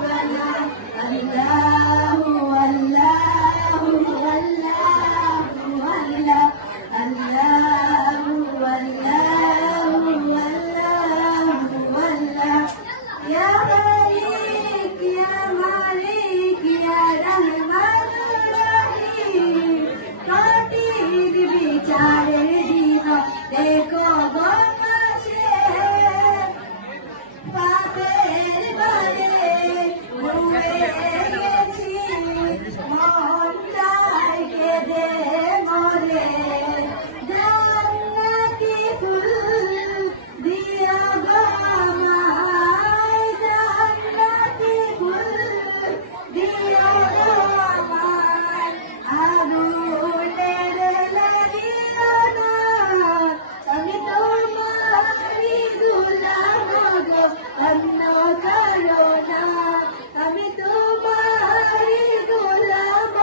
¡Gracias!